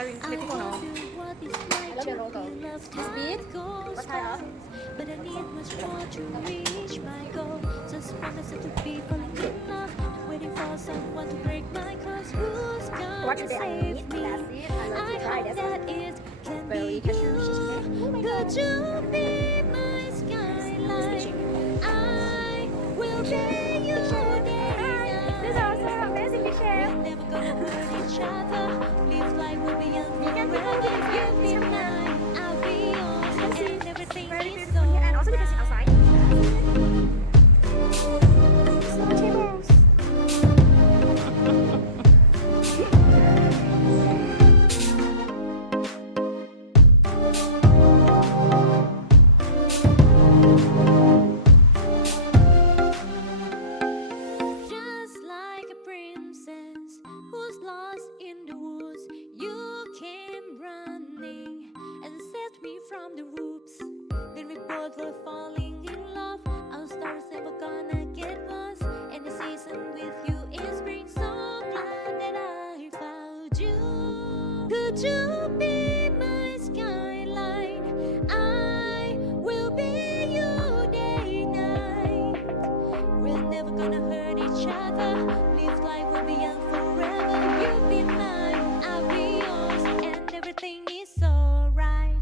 are you beautiful now? I love your logo. Speed? What type? But I need much more to reach my goal. Just want myself to be falling in love, waiting for someone to break my cause. Who's What gonna today I save need? me? That's it. I love I to try hope this. that it can Very be cashew cheesecake. you. Oh my Could god. you be my skyline? I will be your day. This is also amazing picture. We're never gonna hurt each other. Live life will be young You can forever. be You'll be mine, I'll be yours, and everything very is beautiful so here, and also you can sit outside. Small tables. Just like a princess who's lost in the woods, you came running and saved me from the whoops. Then we both were falling in love. Our stars never gonna get lost. And the season with you is spring. So glad that I found you. Could you be my skyline? I will be your day night. We're never gonna hurt each other. Live life will be young forever. You'll be mine, I'll be yours, and everything is alright.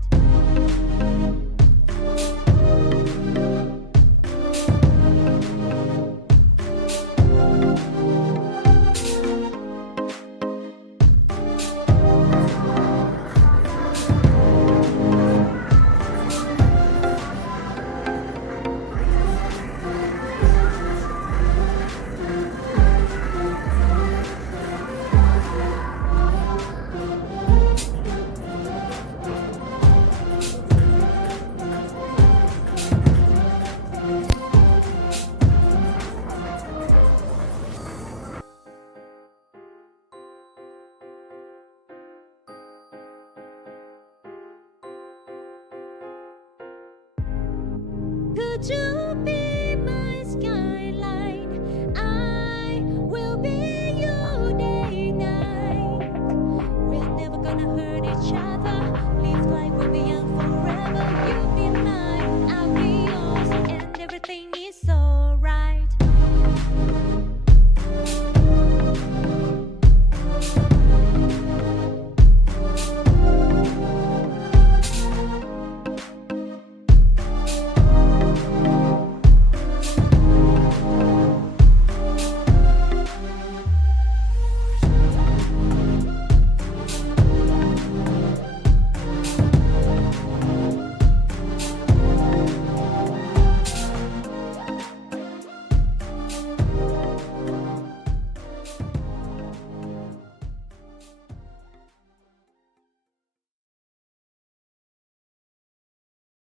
Could you be my skyline? I will be your day night. We're never gonna hurt each other.